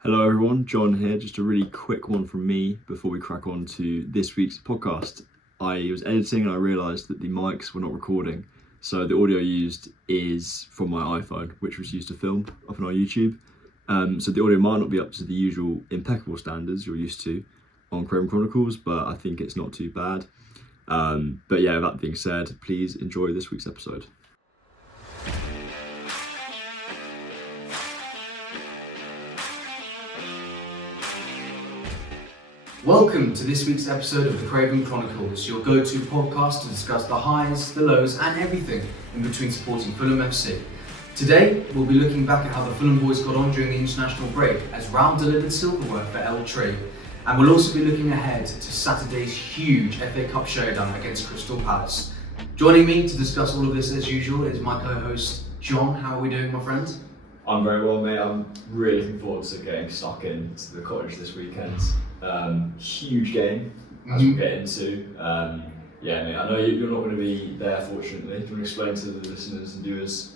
Hello everyone, John here. Just a really quick one from me before we crack on to this week's podcast. I was editing and I realised that the mics were not recording. So the audio used is from my iPhone, which was used to film up on our YouTube. So the audio might not be up to the usual impeccable standards you're used to on Craven Chronicles, but I think it's not too bad. But yeah, that being said, please enjoy this week's episode. Welcome to this week's episode of the Craven Chronicles, your go-to podcast to discuss the highs, the lows and everything in between supporting Fulham FC. Today, we'll be looking back at how the Fulham boys got on during the international break as Raul delivered silverware for El Tri. And we'll also be looking ahead to Saturday's huge FA Cup showdown against Crystal Palace. Joining me to discuss all of this as usual is my co-host John. How are we doing, my friend? I'm very well, mate. I'm really looking forward to getting stuck into the cottage this weekend. Huge game, as we'll get into. Yeah, mate, I know you're not going to be there, fortunately. Do you want to explain to the listeners and viewers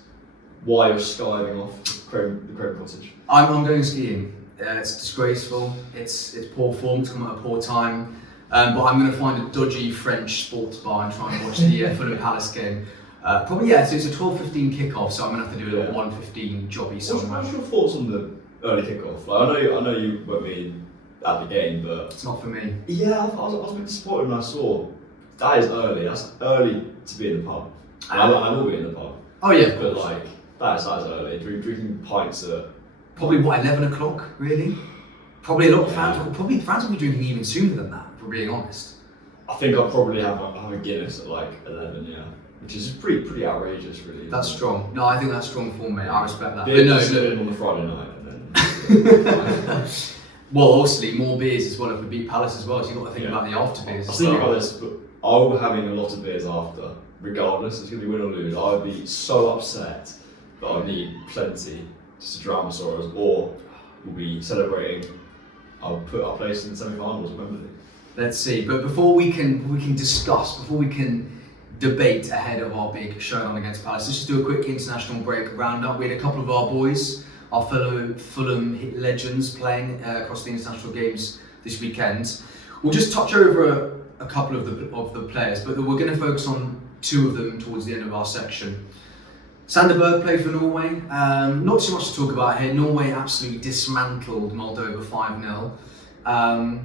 why you're skiving off the Craven Cottage? I'm going skiing. It's disgraceful. It's poor form to come at a poor time. But I'm going to find a dodgy French sports bar and try and watch the Fulham Palace game. So it's a 12:15 kickoff, so I'm going to have to do a 1:15 jobby somewhere. What's your thoughts on the early kickoff? Like, I know you won't be at the game, but it's not for me. Yeah, I was a bit disappointed when I saw that is early. That's early to be in the pub. I will be in the pub. Oh yeah, but like that is early. Drinking pints at probably 11 o'clock, really. Probably a lot of fans. Probably fans will be drinking even sooner than that. For being honest, I think I'll probably have a Guinness at like 11. Yeah. Which is pretty outrageous, really. That's strong. No, I think that's strong form, mate. I respect that. Beer on the Friday night, and then. Well, obviously more beers as well if we beat Palace as well. So you've got to think about the after beers. I was thinking about this, but I will be having a lot of beers after, regardless. It's going to be win or lose. I would be so upset that I need plenty just to drown my sorrows, or we'll be celebrating. I'll put our place in the semi-finals at Wembley. Let's see. But before we can debate ahead of our big showdown against Palace, let's just do a quick international break roundup. We had a couple of our boys, our fellow Fulham legends, playing across the international games this weekend. We'll just touch over a couple of the players, but we're going to focus on two of them towards the end of our section. Sander Berg played for Norway. Not too much to talk about here. Norway absolutely dismantled Moldova 5-0.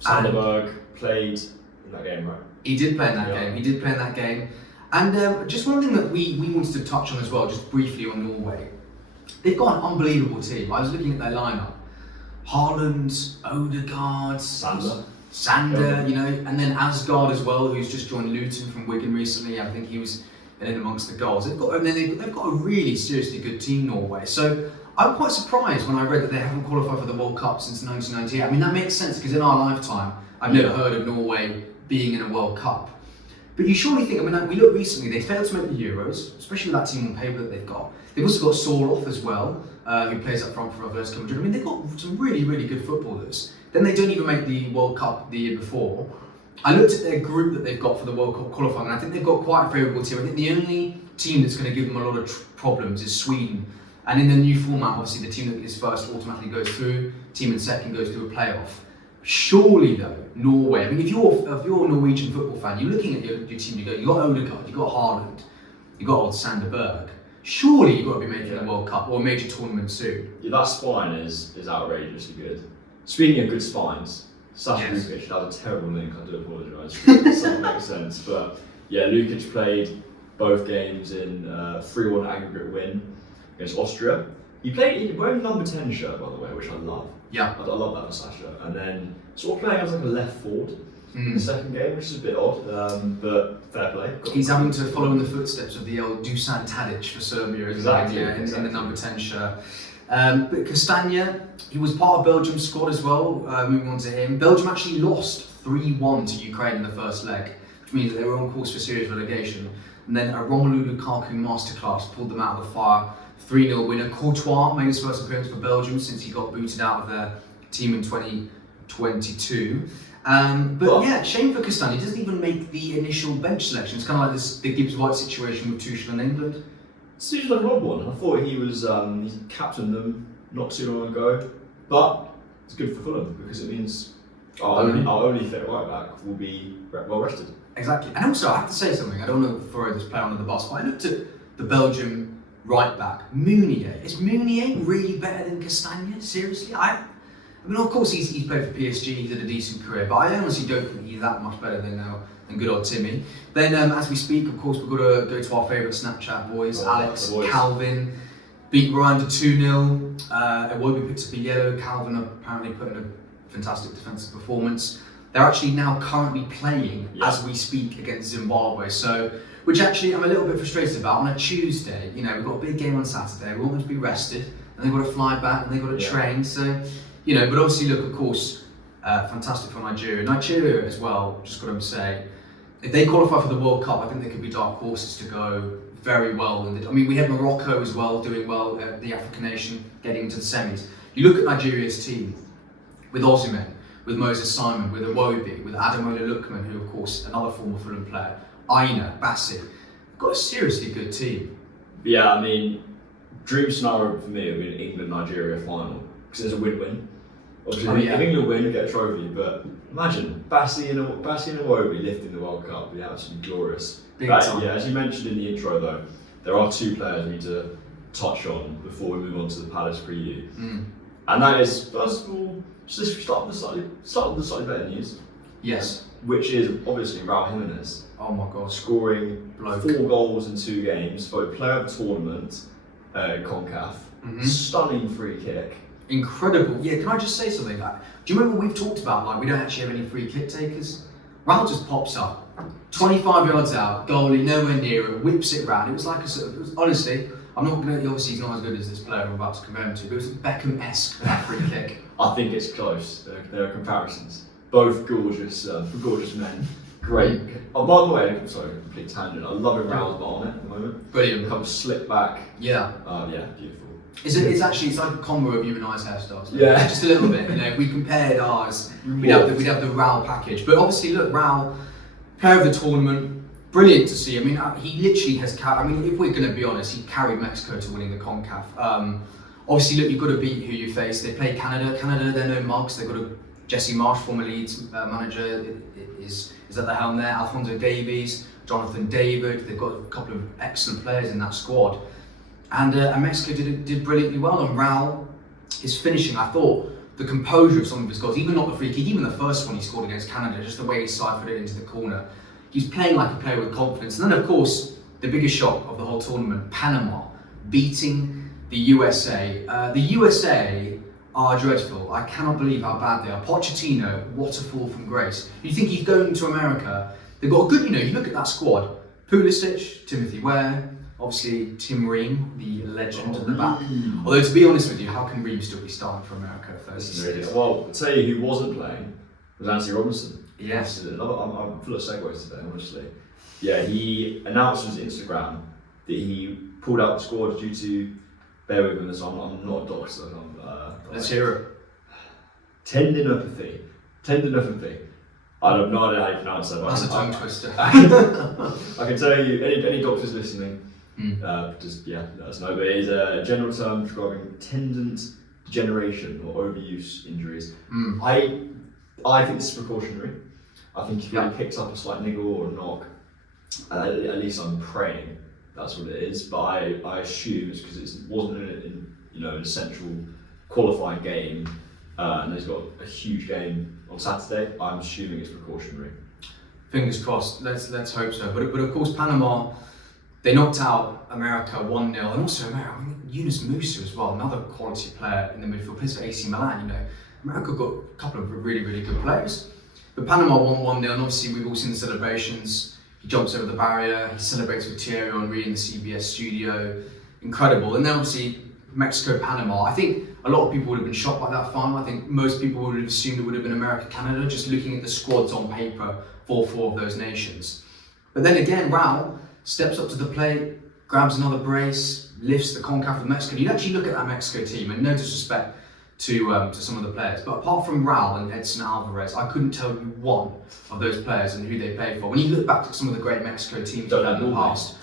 Sander Berg played in that game, right? He did play in that game. And just one thing that we wanted to touch on as well, just briefly on Norway. They've got an unbelievable team. I was looking at their lineup. Haaland, Odegaard, Sander, and then Asgard as well, who's just joined Luton from Wigan recently. I think he was in amongst the goals. They've got a really seriously good team, Norway. So I'm quite surprised when I read that they haven't qualified for the World Cup since 1998. I mean, that makes sense because in our lifetime, I've never heard of Norway being in a World Cup. But you surely think, we looked recently, they failed to make the Euros, especially with that team on paper that they've got. They've also got Soroff as well, who plays up front for Atletico Madrid. I mean, they've got some really, really good footballers. Then they don't even make the World Cup the year before. I looked at their group that they've got for the World Cup qualifying, and I think they've got quite a favourable team. I think the only team that's going to give them a lot of problems is Sweden. And in the new format, obviously, the team that is first automatically goes through, team in second goes through a playoff. Surely though, Norway, I mean, if you're a Norwegian football fan, you're looking at your team, you've got Odegaard, you've got Haaland, you've got old Sander Berg. Surely you've got to be making a World Cup or a major tournament soon. Yeah, that spine is outrageously good. Speaking of good spines, Sasha Lukic has a terrible link, I do apologise. It doesn't make sense. But yeah, Lukic played both games in 3-1 aggregate win against Austria. He wearing number 10 shirt, by the way, which I love. Yeah. I love that for Sasha. And then sort of playing as like a left forward in the second game, which is a bit odd, but fair play. He's having to follow in the footsteps of the old Dusan Tadic for Serbia, in the number 10 shirt. But Castagna, he was part of Belgium's squad as well, moving on to him. Belgium actually lost 3-1 to Ukraine in the first leg, which means that they were on course for serious relegation. And then a Romelu Lukaku masterclass pulled them out of the fire. 3-0 winner. Courtois made his first appearance for Belgium since he got booted out of their team in 2022. Shame for Castagna. He doesn't even make the initial bench selection. It's kind of like the Gibbs White situation with Tuchel in England. Seems like an odd one. I thought he was he captained them not too long ago, but it's good for Fulham because it means our only fit right back will be well rested. Exactly. And also, I have to say something. I don't want to throw this player under the bus, but I looked at the Belgium right back, Meunier. Is Meunier really better than Castagne? Seriously? I mean, of course, he's played for PSG, he's had a decent career, but I honestly don't think he's that much better than good old Timmy. Then, as we speak, of course, we've got to go to our favourite Snapchat boys, Alex, Calvin. Beat Rwanda 2-0. Iwobi picked up a yellow. Calvin apparently put in a fantastic defensive performance. They're actually now currently playing as we speak against Zimbabwe. So, which actually I'm a little bit frustrated about. On a Tuesday, we've got a big game on Saturday. We want them to be rested, and they've got to fly back, and they've got to train. So, but obviously, look, of course, fantastic for Nigeria. Nigeria as well. Just got to say, if they qualify for the World Cup, I think they could be dark horses to go very well. I mean, we had Morocco as well doing well at the African nation, getting into the semis. You look at Nigeria's team with Osimhen, with Moses Simon, with Iwobi, with Ademola Lookman, who of course another former Fulham player, Aina, Bassi. They've got a seriously good team. Yeah, I mean, dream scenario for me would be an England-Nigeria final because there's a win-win. Obviously, if England win, they get a trophy, but imagine Bassi and Iwobi lifting the World Cup would be absolutely glorious. But, as you mentioned in the intro though, there are two players we need to touch on before we move on to the Palace preview. And that is, first of all, just start with the slightly better news. Yes. Which is obviously Raul Jimenez. Oh my God. Scoring 4 goals in 2 games, voted player of the tournament, CONCACAF. Stunning free kick. Incredible. Yeah, can I just say something? Do you remember we've talked about we don't actually have any free kick takers? Raul just pops up, 25 yards out, goalie nowhere near it, whips it round. It was like honestly, I'm not going to, obviously he's not as good as this player I'm about to compare him to, but it was Beckham-esque for that free kick. I think it's close. There are comparisons. Both gorgeous men. Great. Oh, by the way, sorry, complete tangent. I'm loving Raul's bar at the moment. Brilliant. Kind of slip back. Yeah. Beautiful. It's like a combo of you and I's hairstyles. Just a little bit. If we compared ours, we'd have the Raul package. But obviously, look, Raul, player of the tournament, brilliant to see. I mean, he literally has carried. I mean, if we're going to be honest, he carried Mexico to winning the CONCACAF. Obviously, look, you've got to beat who you face. They play Canada. Canada, they're no mugs. They've got Jesse Marsh, former Leeds manager, is at the helm there. Alphonso Davies, Jonathan David. They've got a couple of excellent players in that squad. And Mexico did brilliantly well. And Raul, his finishing, I thought, the composure of some of his goals, even not the free kick, even the first one he scored against Canada, just the way he side-footed it into the corner. He's playing like a player with confidence. And then, of course, the biggest shock of the whole tournament, Panama beating the USA. The USA are dreadful. I cannot believe how bad they are. Pochettino, what a fall from grace. You think he's going to America. They've got a good, you look at that squad. Pulisic, Timothy Ware, obviously Tim Ream, the legend at the back. Although to be honest with you, how can Ream still be starting for America at 36? Well, I'll tell you who wasn't playing was Anthony Robinson. Yes. I'm full of segues today, honestly. Yeah, he announced on his Instagram that he pulled out the squad due to, bear with me, I'm not a doctor. Let's hear it. Tendinopathy. I have no idea how you pronounce that. That's a tongue twister. I can tell you, any doctors listening, just let us know. But it is a general term describing tendon degeneration or overuse injuries. I think this is precautionary. I think if he picks up a slight niggle or a knock, at least I'm praying that's what it is. But I assume it's because it wasn't an essential qualifying game, and he's got a huge game on Saturday. I'm assuming it's precautionary. Fingers crossed. Let's hope so. But of course, Panama, they knocked out America 1-0, and also Yunus Musa as well, another quality player in the midfield, plays for AC Milan. America got a couple of really, really good players. But Panama won 1-0, and obviously we've all seen the celebrations. He jumps over the barrier, he celebrates with Thierry Henry in the CBS studio. Incredible. And then obviously Mexico-Panama. I think a lot of people would have been shocked by that final. I think most people would have assumed it would have been America-Canada, just looking at the squads on paper for 4 of those nations. But then again, Raul steps up to the plate, grabs another brace, lifts the CONCACAF with Mexico. You'd actually look at that Mexico team, and no disrespect to some of the players. But apart from Raul and Edson Alvarez, I couldn't tell you one of those players and who they played for. When you look back to some of the great Mexico teams you've had in the past,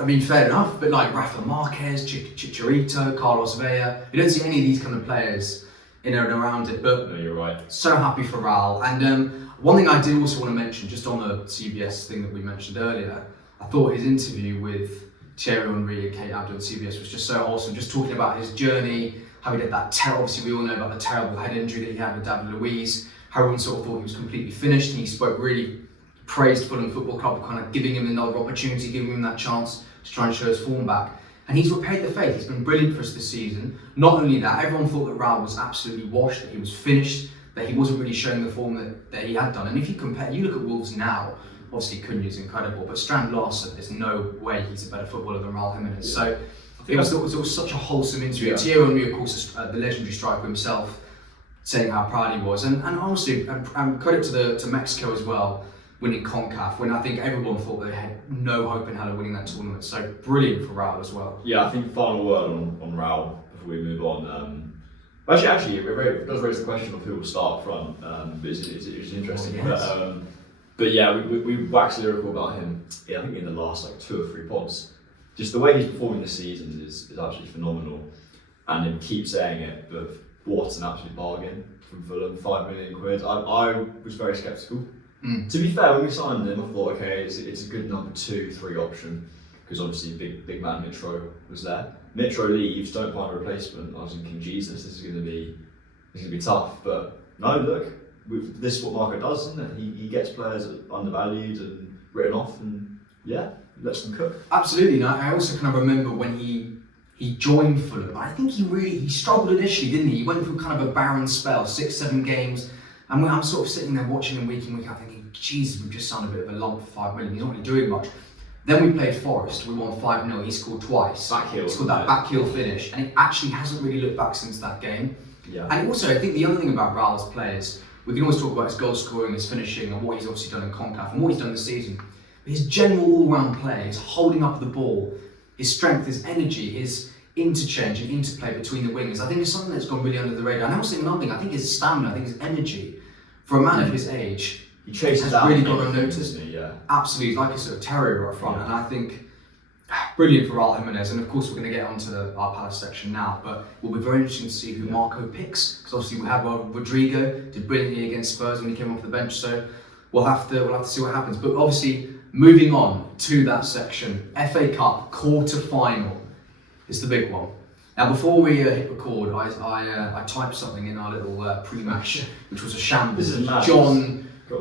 I mean, fair enough, but like Rafa Marquez, Chicharito, Carlos Vela, you don't see any of these kind of players in and around it. But no, you're right. So happy for Raul. And one thing I did also want to mention, just on the CBS thing that we mentioned earlier, I thought his interview with Thierry Henry and Kate Abdo on CBS was just so awesome. Just talking about his journey, how he did that obviously we all know about the terrible head injury that he had with David Luiz, how everyone sort of thought he was completely finished, and he spoke really praised Fulham Football Club, kind of giving him another opportunity, giving him that chance to try and show his form back. And he's repaid the faith. He's been brilliant for us this season. Not only that, everyone thought that Raul was absolutely washed, that he was finished, that he wasn't really showing the form that he had done. And if you look at Wolves now, obviously Cunha's incredible, but Strand Larsen, there's no way he's a better footballer than Raul Jimenez. Yeah. So it was such a wholesome interview. Yeah. Thierry Henry, of course, the legendary striker himself, saying how proud he was. And honestly, and credit to Mexico as well, winning CONCACAF, when I think everyone thought they had no hope in hell of winning that tournament. So brilliant for Raul as well. Yeah, I think final word on Raul before we move on. Actually, it does raise the question of who will start up front. It's interesting. Oh, yes. But yeah, we waxed lyrical about him. Yeah, I think in the last like 2 or 3 pods. Just the way he's performing this season is absolutely phenomenal, and then keep saying it. But what an absolute bargain from Fulham, £5 million. I was very sceptical. To be fair, when we signed him, I thought, okay, it's a good number 2, 3 option, because obviously big man Mitro was there. Mitro leaves, don't find a replacement. I was thinking, Jesus, this is going to be tough. But no, look, this is what Marco does, isn't it? He gets players undervalued and written off, and yeah, lets them cook. Absolutely. And I also kind of remember when he joined Fulham. I think he struggled initially, didn't he? He went through kind of a barren spell, 6-7 games. And I'm sort of sitting there watching him week in, week out thinking, Jesus, we've just signed a bit of a lump for £5 million. He's not really doing much. Then we played Forest, we won 5-0, he scored twice. He scored that back heel finish, and he actually hasn't really looked back since that game. Yeah. And also, I think the other thing about Raul's players, we can always talk about his goal scoring, his finishing, and what he's obviously done in CONCACAF, and what he's done this season. But his general all-round play, his holding up the ball, his strength, his energy, his interchange and interplay between the wingers, I think is something that's gone really under the radar. And also another thing, I think his stamina, I think his energy, for a man of his age, he chases has really got unnoticed. Yeah. Absolutely, like a sort of terrier up front, and I think brilliant for Raul Jimenez. And of course, we're going to get onto our Palace section now, but it will be very interesting to see who Marco picks, because obviously we had Rodrigo did brilliantly against Spurs when he came off the bench, so we'll have to see what happens. But obviously, moving on to that section, FA Cup quarter-final is the big one. Now, before we hit record, I typed something in our little pre-match, which was a shambles. This is mad.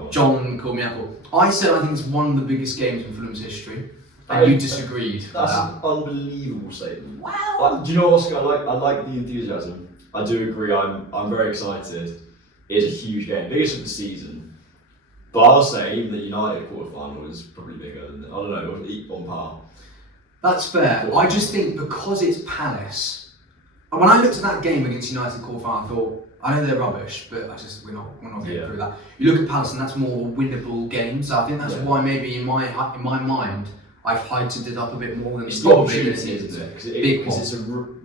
John called me out. I said I think it's one of the biggest games in Fulham's history, and you disagreed. That's an unbelievable statement. Wow. Do you know what, Oscar? I like the enthusiasm. I do agree. I'm very excited. It's a huge game, biggest of the season. But I'll say even the United quarterfinal is probably bigger than I don't know, on par. That's fair. I just think because it's Palace. And when I looked at that game against United quarterfinal, I thought, I know they're rubbish, but we're not getting through that. You look at Palace, and that's more winnable games. So I think that's why maybe in my mind I've heightened it up a bit more than it's the opportunity, isn't it? Because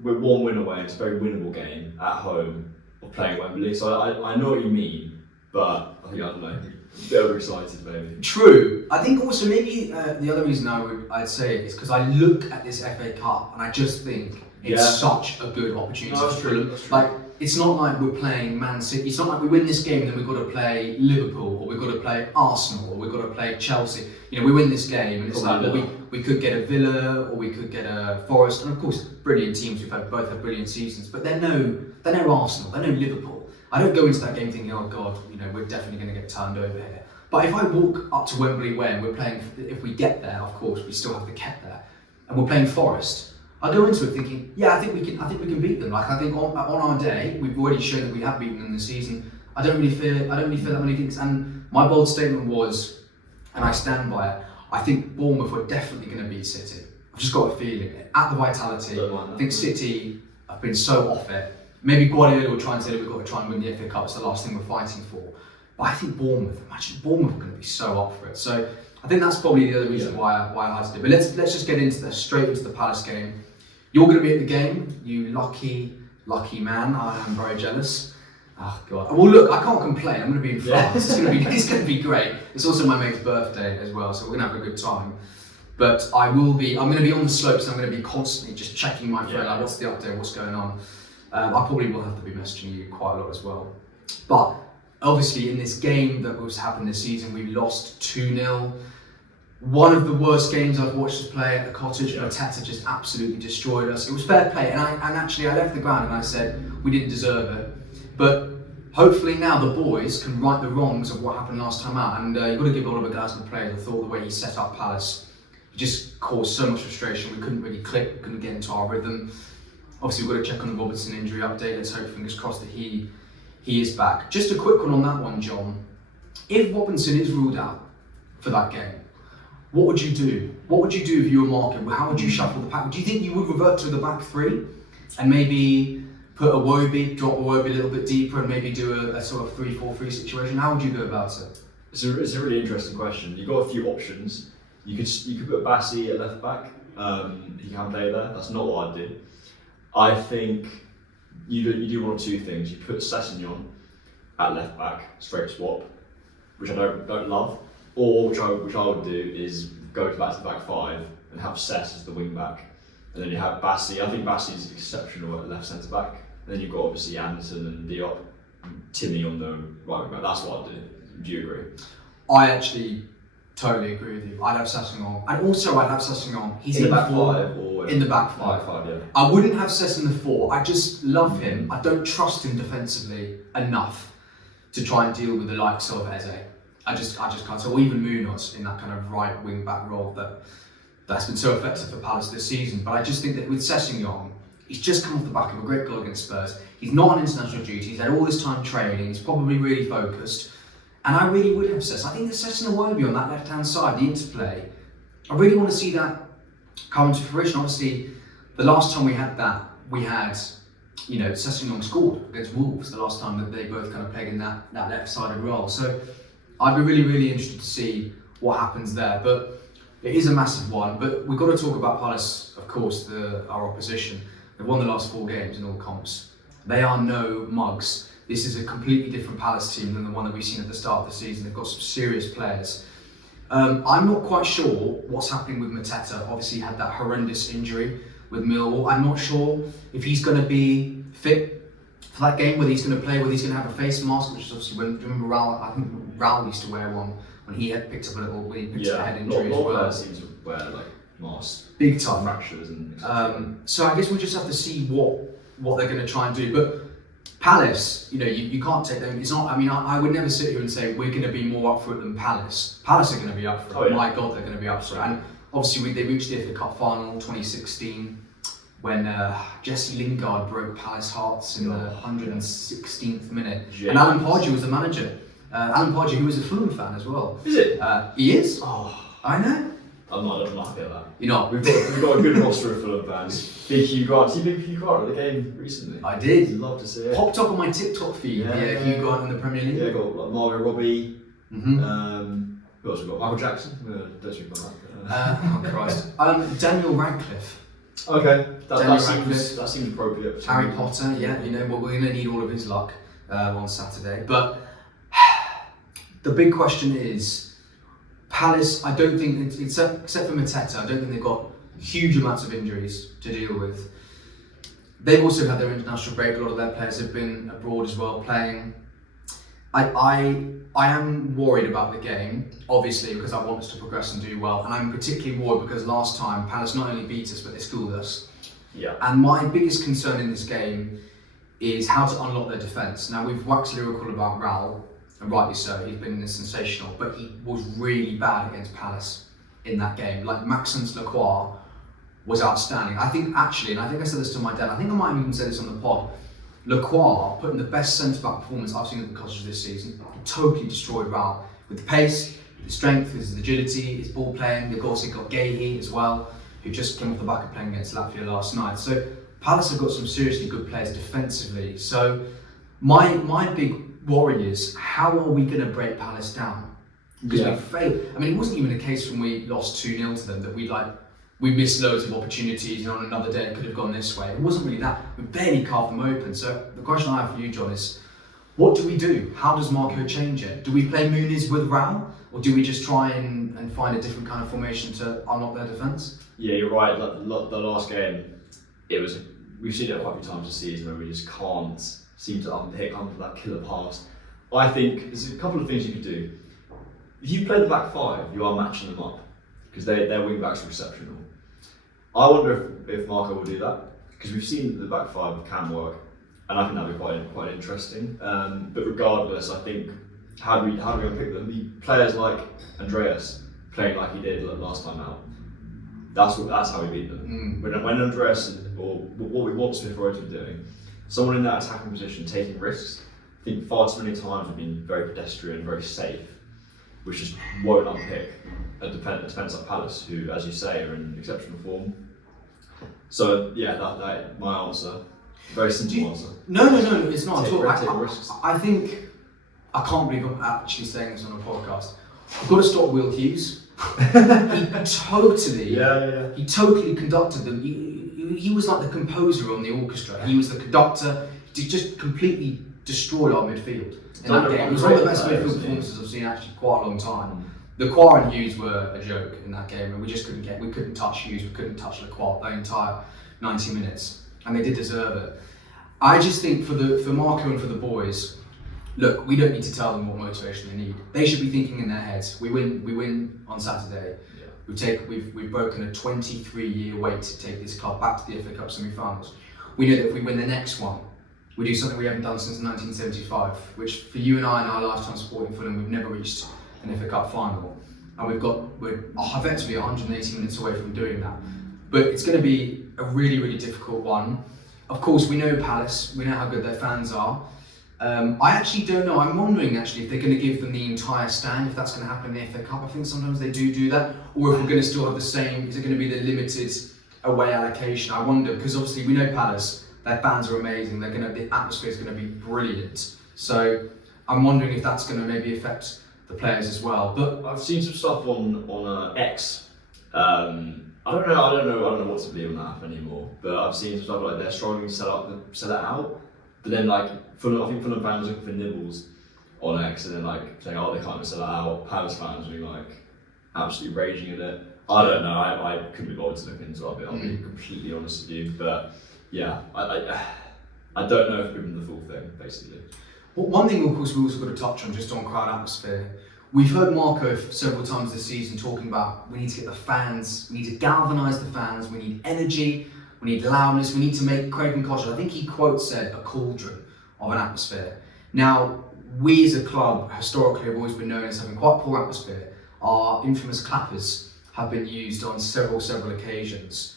we're 1 win away. It's a very winnable game at home of playing Wembley. So I know what you mean, but I think I don't know. A bit overexcited, maybe. True. I think also maybe the other reason I'd say it is because I look at this FA Cup and I just think it's such a good opportunity for Fulham. Like, it's not like we're playing Man City. It's not like we win this game and then we've got to play Liverpool or we've got to play Arsenal or we've got to play Chelsea. You know, we win this game and it's like, well, we could get a Villa or we could get a Forest. And of course, brilliant teams. Both had brilliant seasons, but they're no Arsenal. They're no Liverpool. I don't go into that game thinking, oh God, you know, we're definitely going to get turned over here. But if I walk up to Wembley when we're playing, if we get there, of course, we still have to get there, and we're playing Forest, I go into it thinking, yeah, I think we can beat them. Like, I think on our day, we've already shown that we have beaten them this season. I don't really fear that many things. And my bold statement was, and I stand by it, I think Bournemouth were definitely going to beat City. I've just got a feeling at the Vitality. I think City have been so off it. Maybe Guardiola will try and say that we've got to try and win the FA Cup. It's the last thing we're fighting for. But I think Bournemouth are going to be so up for it. So I think that's probably the other reason why I had to do it. But let's just get into straight into the Palace game. You're going to be at the game, you lucky lucky man. I am very jealous. Oh God. Well, look, I can't complain. I'm going to be in France. It's going to be great. It's also my mate's birthday as well, so we're going to have a good time. But I'm going to be on the slopes, and I'm going to be constantly just checking my phone, like what's the update, what's going on. I probably will have to be messaging you quite a lot as well. But obviously in this game that was happened this season, we lost 2-0. One of the worst games I've watched us play at the Cottage. Mateta just absolutely destroyed us. It was fair play, and actually I left the ground and I said we didn't deserve it. But hopefully now the boys can right the wrongs of what happened last time out. And you've got to give Oliver Glasner praise. I thought the way he set up Palace, he just caused so much frustration. We couldn't really click, we couldn't get into our rhythm. Obviously we've got to check on the Robertson injury update. Let's hope, fingers crossed, that he is back. Just a quick one on that one, John. If Robinson is ruled out for that game, what would you do? What would you do if you were Marco? How would you shuffle the pack? Do you think you would revert to the back three and maybe put Iwobi, drop Iwobi a little bit deeper, and maybe do a sort of 3-4-3 situation? How would you go about it? It's a really interesting question. You've got a few options. You could put Bassi at left back. He can play there. That's not what I'd do. I think you do one of two things. You put Sessegnon at left back, straight swap, which I don't love. Or which I would do is go back to the back five and have Sess as the wing back, and then you have Bassi. I think Bassi is exceptional at left centre back. And then you've got obviously Anderson and Diop, and Timmy on the right wing back. That's what I'd do. Do you agree? I actually totally agree with you. I'd have Sessegnon, and also I'd have Sessegnon. He's in the back five, or in the back five. Yeah. I wouldn't have Sess in the 4. I just love him. I don't trust him defensively enough to try and deal with the likes of Eze. I just can't. So even Munoz in that kind of right wing back role that's been so effective for Palace this season. But I just think that with Sessegnon, he's just come off the back of a great goal against Spurs. He's not on international duty. He's had all this time training. He's probably really focused. And I really would have Sess. I think that Sess and Iwobi on that left-hand side, the interplay, I really want to see that come to fruition. Obviously, the last time we had that, we had, Sessegnon scored against Wolves the last time that they both kind of played in that left-sided role. So I'd be really, really interested to see what happens there. But it is a massive one. But we've got to talk about Palace, of course, our opposition. They've won the last 4 games in all comps. They are no mugs. This is a completely different Palace team than the one that we've seen at the start of the season. They've got some serious players. I'm not quite sure what's happening with Mateta. Obviously, he had that horrendous injury with Millwall. I'm not sure if he's going to be fit for that game, whether he's going to play, whether he's going to have a face mask, which is obviously, remember Raul, I think Raul used to wear one when he had picked up when he picked up a head injury as well. Seems to wear like masks, big time fractures and. So I guess we'll just have to see what they're going to try and do. But Palace, you can't take them. It's not. I mean, I would never sit here and say we're going to be more up for it than Palace. Palace are going to be up for it. Oh, yeah. My God, they're going to be up for it. And obviously, they reached the FA Cup final 2016 when Jesse Lingard broke Palace hearts in the 116th minute, and Alan Pardew was the manager. Alan Pardew, who was a Fulham fan as well. Is it? He is. Oh, I know. I'm not happy at that. You're not. We've got a good roster of Fulham fans. Big Hugh Grant. See Big Hugh Grant at the game recently. I did. I'd love to see it. Popped up on my TikTok feed. Yeah, Hugh Grant in the Premier League. Yeah, got like Margot Robbie. Mm-hmm. Who else we got? Michael Jackson. Don't speak about that. Oh Christ. Daniel Radcliffe. Okay, that seems appropriate. Harry Potter. Yeah, we're going to need all of his luck on Saturday. But the big question is. Palace, I don't think, except for Mateta, I don't think they've got huge amounts of injuries to deal with. They've also had their international break. A lot of their players have been abroad as well playing. I am worried about the game, obviously, because I want us to progress and do well. And I'm particularly worried because last time Palace not only beat us, but they schooled us. Yeah. And my biggest concern in this game is how to unlock their defence. Now, we've waxed lyrical about Raul. And rightly so, he's been sensational, but he was really bad against Palace in that game. Like Maxence Lacroix was outstanding. I think actually, and I think I said this to my dad, I think I might have even said this on the pod, Lacroix put in the best centre-back performance I've seen at the Cottage this season. He totally destroyed Raul with the pace, with the strength, with his agility, his ball playing. They've also got Gahey as well, who just came off the back of playing against Latvia last night. So Palace have got some seriously good players defensively. So my big worry is, how are we going to break Palace down? Because we failed. I mean, it wasn't even a case when we lost 2-0 to them that we we missed loads of opportunities, and on another day it could have gone this way. It wasn't really that. We barely carved them open. So the question I have for you, John, is what do we do? How does Marco change it? Do we play Muniz with Raul, or do we just try and find a different kind of formation to unlock their defence? Yeah, you're right. The last game, we've seen it quite a few times this season where we just can't seem to unpick under that killer pass. I think there's a couple of things you could do. If you play the back five, you are matching them up because their wing backs are exceptional. I wonder if Marco will do that because we've seen the back five can work, and I think that'd be quite interesting. But regardless, I think how do we unpick them? The players like Andreas playing like he did last time out. That's how we beat them. When Andreas or what we want Smith Rowe to be doing, someone in that attacking position taking risks. I think far too many times we've been very pedestrian, very safe, which just won't unpick a defence like Palace, who, as you say, are in exceptional form. So yeah, that my answer. Very simple answer. No, it's not at all. Risks. I think I can't believe I'm actually saying this on a podcast. I've got to stop Will Hughes. He totally conducted them. He was like the composer on the orchestra. He was the conductor. He just completely destroyed our midfield in that game. It was one of the best midfield performances I've seen actually quite a long time. Lacroix and Hughes were a joke in that game, and we couldn't touch Hughes, we couldn't touch Lacroix the entire 90 minutes, and they did deserve it. I just think for Marco and for the boys, look, we don't need to tell them what motivation they need. They should be thinking in their heads. We win on Saturday. Yeah. We've broken a 23-year wait to take this club back to the FA Cup semi-finals. We know that if we win the next one, we do something we haven't done since 1975, which for you and I in our lifetime supporting Fulham, we've never reached an FA Cup final, and we're effectively 180 minutes away from doing that. But it's going to be a really, really difficult one. Of course, we know Palace, we know how good their fans are. I actually don't know. I'm wondering actually if they're going to give them the entire stand, if that's going to happen in the FA Cup. I think sometimes they do that, or if we're going to still have the same. Is it going to be the limited away allocation? I wonder, because obviously we know Palace, their fans are amazing. The atmosphere is going to be brilliant. So I'm wondering if that's going to maybe affect the players as well. But I've seen some stuff on X. I don't know what to believe on that app anymore. But I've seen some stuff like they're struggling to sell it out. But then I think Fulham fans looking for nibbles on X, and then saying, oh, they can't sell it out. Palace fans being absolutely raging at it. I don't know. I couldn't be bothered to look into it. I'll be completely honest with you. But yeah, I don't know if we've been the full thing basically. Well, one thing, of course, we also got to touch on just on crowd atmosphere. We've heard Marco several times this season talking about we need to get the fans, we need to galvanise the fans, we need energy, we need loudness, we need to make Craven Cottage, I think he said, a cauldron of an atmosphere. Now, we as a club historically have always been known as having quite poor atmosphere. Our infamous clappers have been used on several occasions.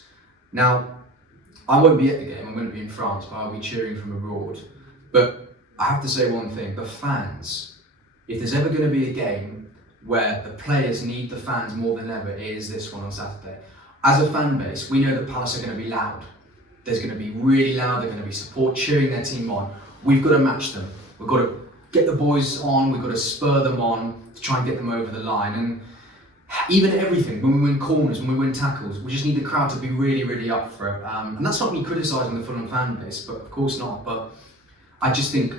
Now, I won't be at the game, I'm going to be in France, but I'll be cheering from abroad. But I have to say one thing, the fans, if there's ever going to be a game where the players need the fans more than ever, it is this one on Saturday. As a fan base, we know that Palace are going to be loud. There's going to be really loud, they're going to be support, cheering their team on. We've got to match them. We've got to get the boys on, we've got to spur them on to try and get them over the line. And even everything, when we win corners, when we win tackles, we just need the crowd to be really, really up for it. And that's not me criticising the Fulham fan base, but of course not. But I just think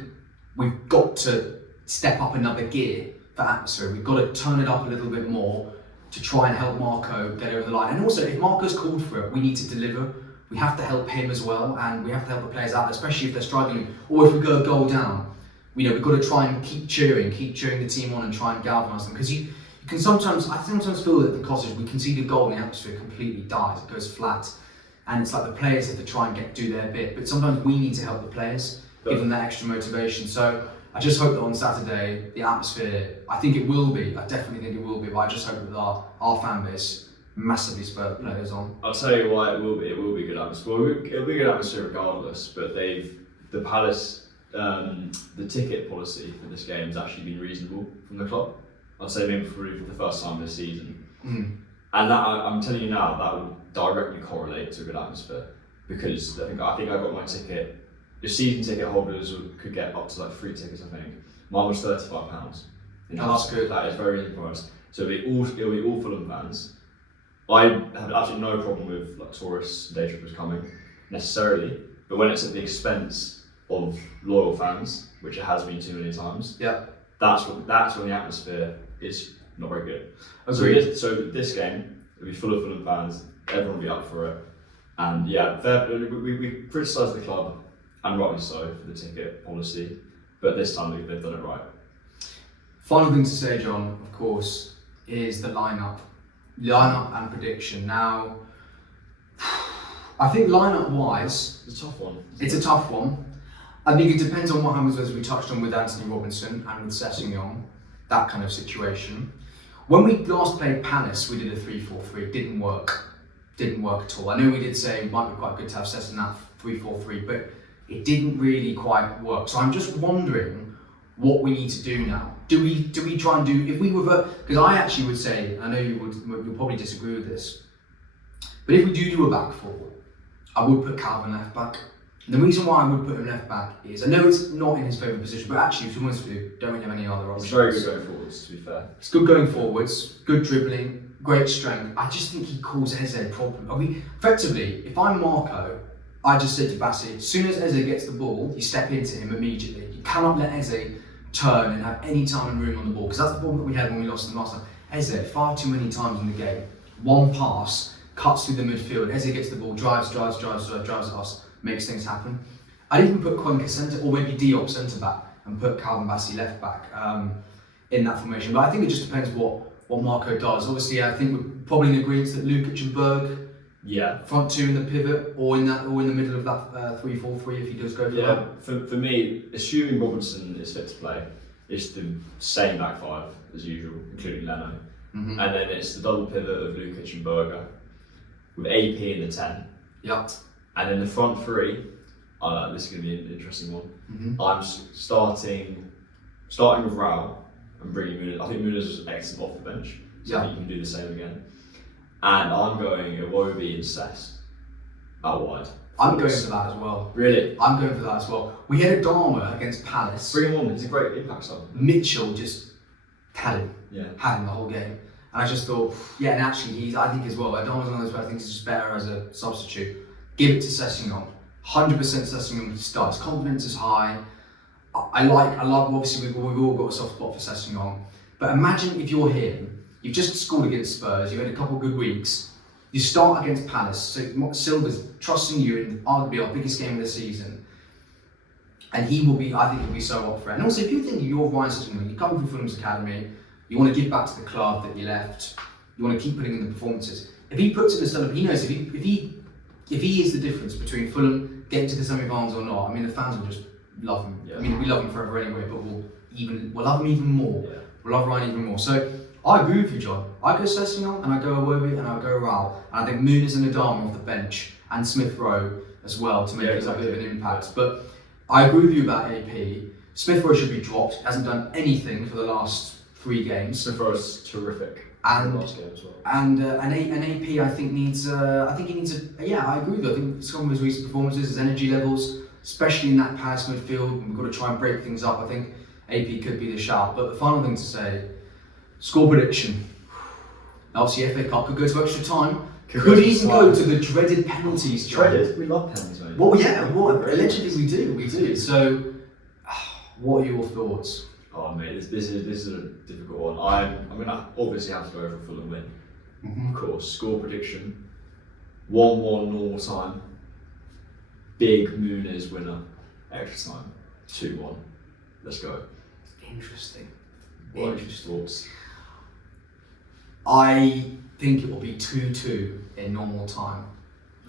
we've got to step up another gear for atmosphere. We've got to turn it up a little bit more to try and help Marco get over the line. And also, if Marco's called for it, we need to deliver. We have to help him as well, and we have to help the players out, especially if they're struggling, or if we go a goal down. We've got to try and keep cheering the team on and try and galvanise them. Because I sometimes feel that the Cottage, we concede a goal and the atmosphere completely dies, it goes flat. And it's like the players have to try and do their bit, but sometimes we need to help the players, give them that extra motivation. So I just hope that on Saturday, the atmosphere, I think it will be, I definitely think it will be, but I just hope that our fan base massively spur the players on. I'll tell you why it will be good atmosphere. It'll be good atmosphere regardless, but the Palace, the ticket policy for this game has actually been reasonable from the club. I'd say maybe for the first time this season. And that, I'm telling you now, that will directly correlate to a good atmosphere, because I think I got my ticket. The season ticket holders could get up to 3 tickets, I think. Mine was £35. Oh, that's good. That is very reasonable price. So it'll be all Fulham fans I have absolutely no problem with like tourists, day trippers coming necessarily, but when it's at the expense of loyal fans, which it has been too many times, that's when the atmosphere is not very good. So this game will be full of Fulham fans. Everyone will be up for it, and we criticised the club, and rightly so, for the ticket policy, but this time they've done it right. Final thing to say, John, of course, is the lineup and prediction. Now, I think lineup-wise, It's a tough one. It's a tough one. I think it depends on what happens, as we touched on with Anthony Robinson and with Sessegnon, that kind of situation. When we last played Palace, we did a 3-4-3. Didn't work at all. I know we did say it might be quite good to have Sess in that 3-4-3, but it didn't really quite work. So I'm just wondering what we need to do now. Do we try and do, if we revert, because I actually would say, I know you'll probably disagree with this, but if we do a back four, I would put Calvin left back. And the reason why I would put him left back is, I know it's not in his favourite position, but actually, to be honest with you, don't really have any other options. It's very good going forwards, to be fair. It's good going forwards, good dribbling, great strength. I just think he causes Eze a problem. Effectively, if I'm Marco, I just said to Bassi, as soon as Eze gets the ball, you step into him immediately. You cannot let Eze turn and have any time and room on the ball, because that's the problem that we had when we lost them last time. Eze, far too many times in the game, one pass, cuts through the midfield, Eze gets the ball, drives at us, makes things happen. I'd even put Cuenca centre, or maybe Diop centre back, and put Calvin Bassey left back in that formation. But I think it just depends what Marco does. Obviously, I think we're probably in agreement that Lukic and Berg, front two in the pivot, or in the middle of that 3-4-3 if he does go for that. For me, assuming Robinson is fit to play, it's the same back five as usual, including Leno. And then it's the double pivot of Lukic and Berger, with AP in the 10. And then the front three, this is going to be an interesting one. I'm starting with Raul and bringing Muniz. I think Muniz was excellent off the bench, so I think you can do the same again. And I'm going Iwobi and Sess out wide. I'm going for that as well. Really? I'm going for that as well. We had a Dharma against Palace. Bring him on, he's a great impact sub. Mitchell just had him the whole game. And I just thought, and actually I think as well, Dharma's one of those where I think he's just better as a substitute. Give it to Sessegnon. 100% Sessegnon to start. His confidence is high. I love, obviously we've all got a soft spot for Sessegnon. But imagine if you're him, you've just scored against Spurs, you've had a couple of good weeks, you start against Palace, so Silva's trusting you in arguably our biggest game of the season. And he will be, I think he'll be so up for it. And also, if you think you're Ryan Sessegnon, you come from Fulham's Academy, you want to give back to the club that you left, you want to keep putting in the performances. If he puts in a stand-up, he knows if he is the difference between Fulham getting to the semi-finals or not, I mean, the fans will just love him. I mean, we love him forever anyway, but we'll love him even more. We'll love Ryan even more. So I agree with you, John. I go Sessegnon and I go Iwobi and I go Raul. And I think Muniz and Adama off the bench and Smith Rowe as well to make it a bit of an impact. But I agree with you about AP. Smith Rowe should be dropped. He hasn't done anything for the last 3 games. Smith Rowe is terrific. And last game as well. And AP, I think needs. I think he needs a. Yeah, I agree with you. I think some of his recent performances, his energy levels, especially in that Palace midfield, we've got to try and break things up. I think AP could be the shout. But the final thing to say, score prediction. Obviously, FA Cup could go to extra time. Could even go to the dreaded penalties. Dreaded? We love penalties, mate. Well, yeah. Well, allegedly we do. We do. So, what are your thoughts? Oh mate, this is a difficult one. I'm gonna obviously have to go for a Fulham win. Of course. Score prediction: 1-1 normal time. Big Muniz winner. Extra time. 2-1. Let's go. Interesting. What are your thoughts? I think it will be 2-2 in normal time.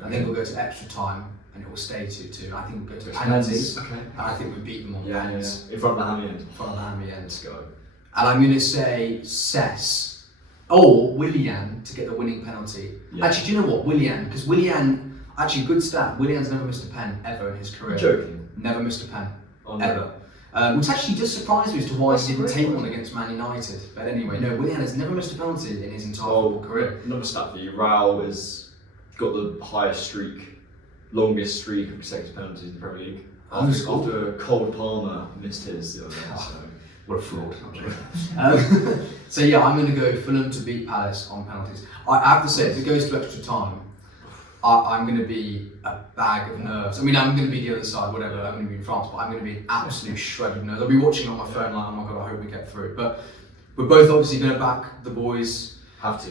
I think we'll go to extra time and it will stay 2-2. I think we'll go to penalties. And I think we beat them on penalties. In front of the hammy end. In front of the hammy end. Let's go. And I'm going to say Sess or Willian to get the winning penalty. Actually, do you know what? Willian, because Willian, actually good stat, Willian's never missed a pen ever in his career. You're joking? Never missed a pen. Ever. Which actually just surprised me as to why he didn't take one against Man United. But anyway, no, Willian has never missed a penalty in his entire football career. Another stat for you, Raul has got the highest streak, longest streak of consecutive penalties in the Premier League. After Cole Palmer missed his the other day. So What a fraud. So yeah, I'm going to go Fulham to beat Palace on penalties. I have to say, if it goes to extra time, I'm going to be a bag of nerves. I mean, I'm going to be the other side, whatever. I'm going to be in France, but I'm going to be an absolute shred of nerves. I'll be watching on my phone like, oh my god, I hope we get through. But we're both obviously going to back the boys. Have to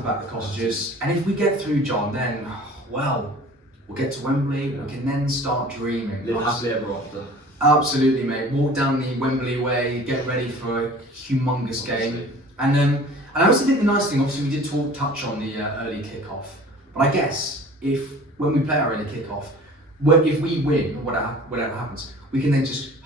back the Cottages. And if we get through, John, then, well, we'll get to Wembley. We can then start dreaming. Live happily ever after. Absolutely, mate. Walk down the Wembley way, get ready for a humongous game. And I also think the nice thing, obviously, we did touch on the early kickoff. But I guess when we play our early kickoff, if we win or whatever happens, we can then just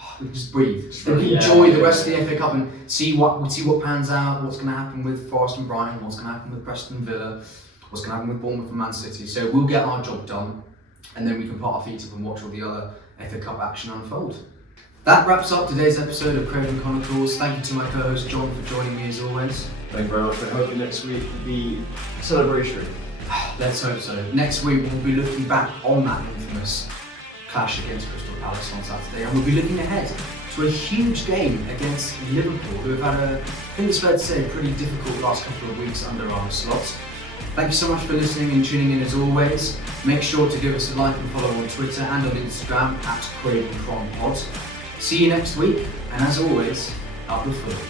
breathe. Enjoy the rest of the FA Cup and see what pans out. What's going to happen with Forest and Brighton? What's going to happen with Preston Villa? What's going to happen with Bournemouth and Man City? So we'll get our job done, and then we can put our feet up and watch all the other FA Cup action unfold. That wraps up today's episode of Craven Chronicles. Thank you to my co-host John for joining me as always. Thank you very much. I hope next week will be celebratory. Let's hope so. Next week we'll be looking back on that infamous clash against Crystal Palace on Saturday, and we'll be looking ahead to a huge game against Liverpool, who have had I think it's fair to say, a pretty difficult last couple of weeks under our slot. Thank you so much for listening and tuning in as always. Make sure to give us a like and follow on Twitter and on Instagram @CravenCronPod. See you next week, and as always, up the Fulham.